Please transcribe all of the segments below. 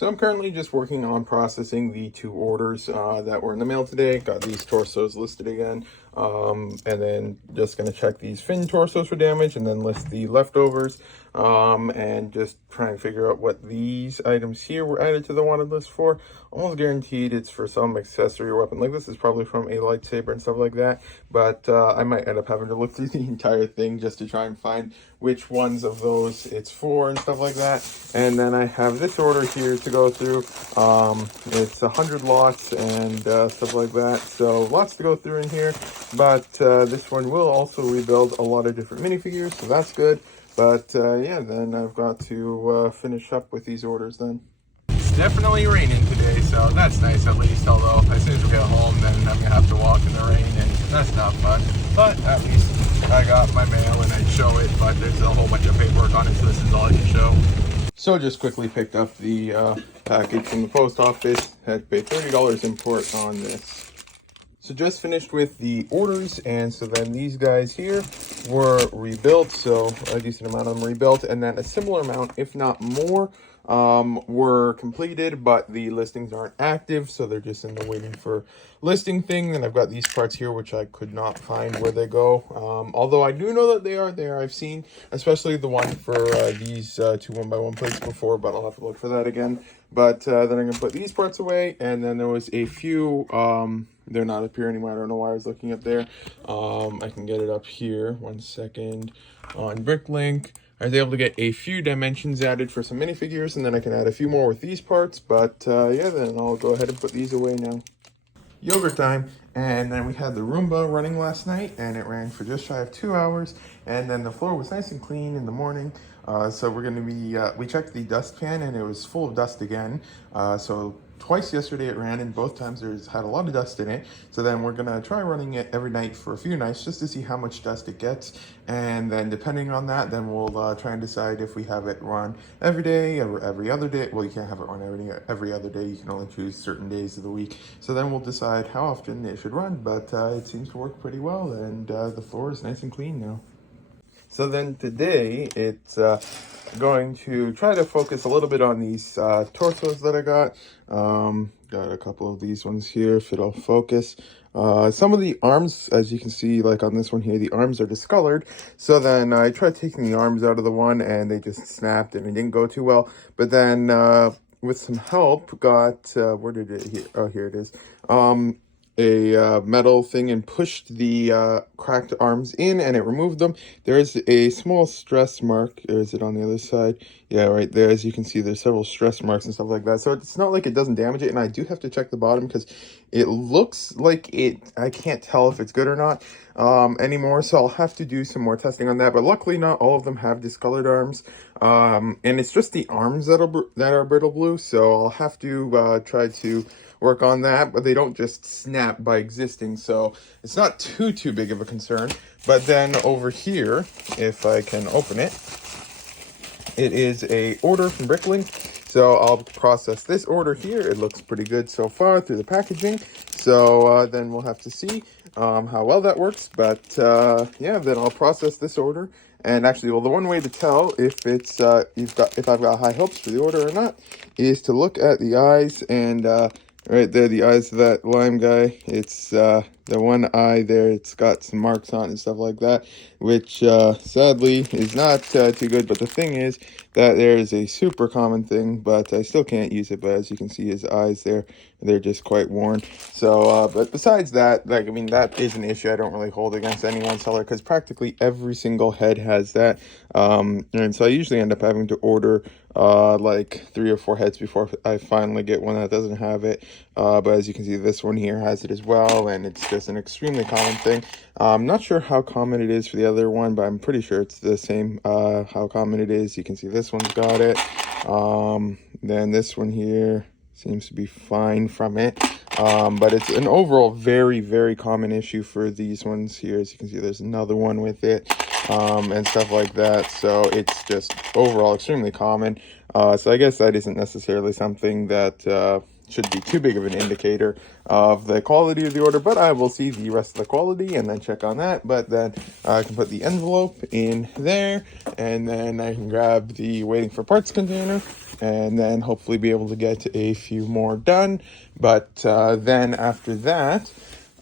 So I'm currently just working on processing the two orders that were in the mail today. Got these torsos listed again. And then just going to check these fin torsos for damage and then list the leftovers. And just try and figure out what these items here were added to the wanted list for. Almost guaranteed it's for some accessory or weapon. Like this is probably from a lightsaber and stuff like that. But I might end up having to look through the entire thing just to try and find which ones of those it's for and stuff like that. And then I have this order here to go through. It's 100 lots and stuff like that. So lots to go through in here. But this one will also rebuild a lot of different minifigures, so that's good. But yeah, then I've got to finish up with these orders then. It's definitely raining today, so that's nice at least. Although as soon as we get home, then I'm gonna have to walk in the rain, and that's not fun. But at least I got my mail and I show it. But there's a whole bunch of paperwork on it, so this is all I can show. So just quickly picked up the package from the post office. Had to pay $30 import on this. So just finished with the orders, and so then these guys here were rebuilt, so a decent amount of them rebuilt, and then a similar amount, if not more, were completed, but the listings aren't active, so they're just in the waiting for listing thing. Then I've got these parts here, which I could not find where they go, although I do know that they are there. I've seen, especially the one for these two 1x1 plates before, but I'll have to look for that again. But then I'm going to put these parts away, and then there was a few, they're not up here anymore. I don't know why I was looking up there. I can get it up here. 1 second. On Bricklink, I was able to get a few dimensions added for some minifigures, and then I can add a few more with these parts. But yeah, then I'll go ahead and put these away now. Yogurt time, and then we had the Roomba running last night, and it ran for just shy of 2 hours, and then the floor was nice and clean in the morning. So we're going to be, we checked the dustpan, and it was full of dust again. So twice yesterday it ran, and both times there's had a lot of dust in it. So then we're going to try running it every night for a few nights just to see how much dust it gets. And then depending on that, then we'll try and decide if we have it run every day or every other day. Well, you can't have it run every other day. You can only choose certain days of the week. So then we'll decide how often it should run. But it seems to work pretty well, and the floor is nice and clean now. So then today, it's going to try to focus a little bit on these torsos that I got. Got a couple of these ones here, if it'll focus. Some of the arms, as you can see, like on this one here, the arms are discolored. So then I tried taking the arms out of the one, and they just snapped, and it didn't go too well. But then with some help, got, where did it, here? Oh, here it is. A metal thing and pushed the cracked arms in, and it removed them. There's a small stress mark. Or is it on the other side? Yeah, right there. As you can see, there's several stress marks and stuff like that. So it's not like it doesn't damage it, and I do have to check the bottom because it looks like I can't tell if it's good or not anymore. So I'll have to do some more testing on that. But luckily, not all of them have discolored arms. And it's just the arms that are brittle blue. So I'll have to try to work on that, but they don't just snap by existing, so it's not too big of a concern. But then over here, if I can open it, it is a order from Bricklink. So I'll process this order here. It looks pretty good so far through the packaging. So then we'll have to see how well that works. But yeah, then I'll process this order. And actually, well, the one way to tell if it's if I've got high hopes for the order or not is to look at the eyes, and right there, the eyes of that lime guy. It's the one eye there. It's got some marks on it and stuff like that, which sadly is not too good. But the thing is that there is a super common thing, but I still can't use it. But as you can see, his eyes there, they're just quite worn. So, but besides that, like, I mean, that is an issue I don't really hold against any one seller, because practically every single head has that. And so I usually end up having to order like 3 or 4 heads before I finally get one that doesn't have it. But as you can see, this one here has it as well, and it's just an extremely common thing. I'm not sure how common it is for the other one, but I'm pretty sure it's the same how common it is. You can see this one's got it. Then this one here seems to be fine from it. But it's an overall very common issue for these ones here. As you can see, there's another one with it. And stuff like that. So it's just overall extremely common. So I guess that isn't necessarily something that should be too big of an indicator of the quality of the order, but I will see the rest of the quality and then check on that. But then I can put the envelope in there, and then I can grab the waiting for parts container, and then hopefully be able to get a few more done. But then after that,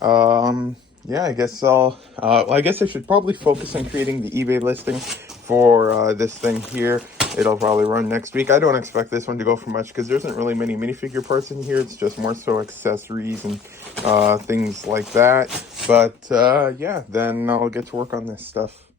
yeah, I guess I guess I should probably focus on creating the eBay listing for this thing here. It'll probably run next week. I don't expect this one to go for much because there isn't really many minifigure parts in here. It's just more so accessories and things like that. But yeah, then I'll get to work on this stuff.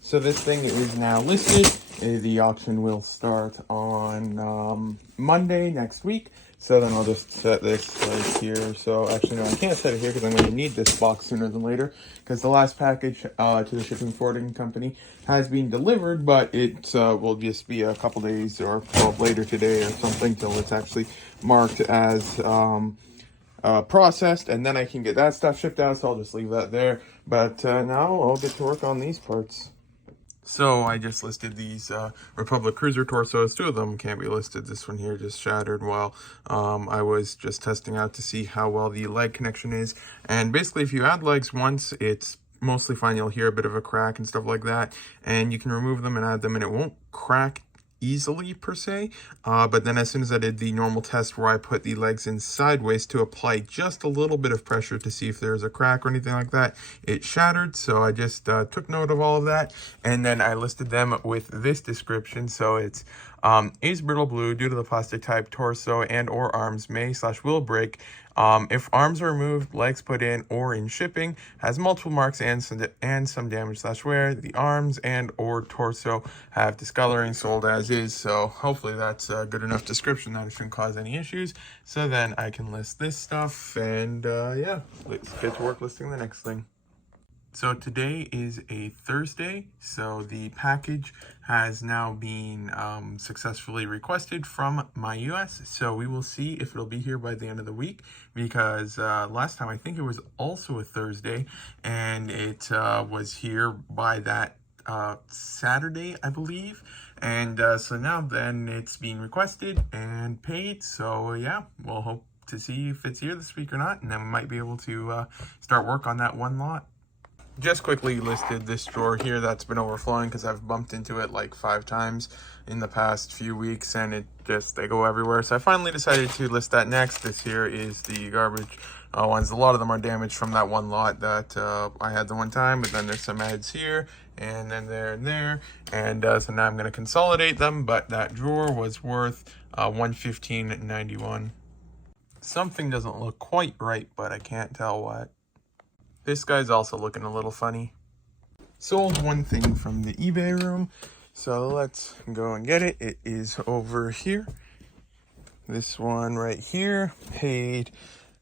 So this thing is now listed. The auction will start on Monday next week. So then I'll just set this right here. So actually, no, I can't set it here because I'm going to need this box sooner than later. Because the last package to the shipping forwarding company has been delivered, but it will just be a couple days or later today or something till it's actually marked as processed. And then I can get that stuff shipped out. So I'll just leave that there. But now I'll get to work on these parts. So I just listed these Republic Cruiser torsos. Two of them can't be listed. This one here just shattered while I was just testing out to see how well the leg connection is. And basically, if you add legs once, it's mostly fine. You'll hear a bit of a crack and stuff like that. And you can remove them and add them, and it won't crack easily per se, but then as soon as I did the normal test where I put the legs in sideways to apply just a little bit of pressure to see if there's a crack or anything like that, it shattered. So I just took note of all of that, and then I listed them with this description. So it's is brittle blue due to the plastic type. Torso and or arms may/will break if arms are removed, legs put in, or in shipping. Has multiple marks and some damage/wear. The arms and or torso have discoloring, sold as is. So hopefully that's a good enough description that it shouldn't cause any issues. So then I can list this stuff, and yeah, let's get to work listing the next thing. So today is a Thursday, so the package has now been successfully requested from my US. So we will see if it'll be here by the end of the week, because last time I think it was also a Thursday, and it was here by that Saturday, I believe. And so now then it's being requested and paid. So yeah, we'll hope to see if it's here this week or not, and then we might be able to start work on that one lot. Just quickly listed this drawer here that's been overflowing because I've bumped into it like 5 times in the past few weeks, and they go everywhere. So I finally decided to list that next. This here is the garbage ones. A lot of them are damaged from that one lot that I had the one time, but then there's some ads here and then there and there. And so now I'm going to consolidate them, but that drawer was worth $115.91. Something doesn't look quite right, but I can't tell what. This guy's also looking a little funny. Sold one thing from the eBay room, so let's go and get it. It is over here. This one right here paid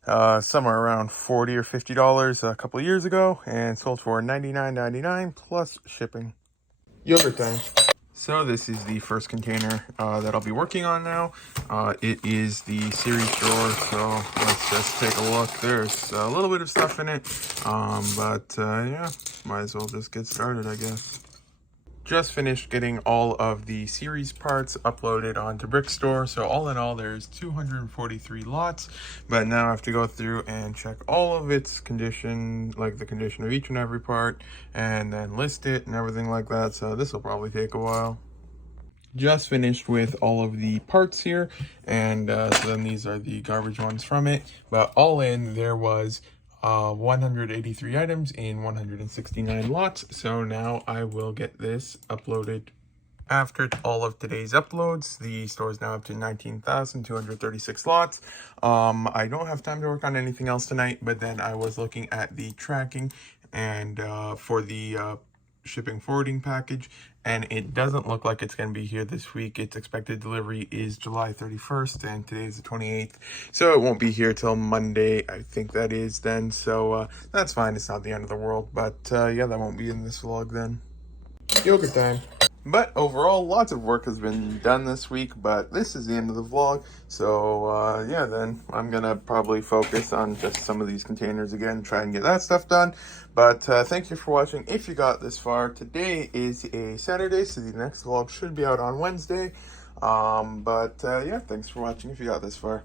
somewhere around $40 or $50 a couple of years ago, and sold for $99.99 plus shipping. Yogurt time. So this is the first container that I'll be working on now. It is the series drawer, so let's just take a look. There's a little bit of stuff in it, but yeah, might as well just get started, I guess. Just finished getting all of the series parts uploaded onto Brickstore. So all in all, there's 243 lots, but now I have to go through and check all of its condition, like the condition of each and every part, and then list it and everything like that. So this will probably take a while. Just finished with all of the parts here, and so then these are the garbage ones from it. But all in, there was 183 items in 169 lots. So now I will get this uploaded. After all of today's uploads, the store is now up to 19,236 lots. I don't have time to work on anything else tonight, but then I was looking at the tracking and for the shipping forwarding package, and it doesn't look like it's going to be here this week. Its expected delivery is July 31st, and today is the 28th, so it won't be here till Monday, I think that is then. So that's fine, it's not the end of the world, but yeah, that won't be in this vlog then. Yogurt time. But overall, lots of work has been done this week, but this is the end of the vlog. So yeah, then I'm gonna probably focus on just some of these containers again, try and get that stuff done. But thank you for watching. If you got this far, today is a Saturday, so the next vlog should be out on Wednesday. But yeah, thanks for watching if you got this far.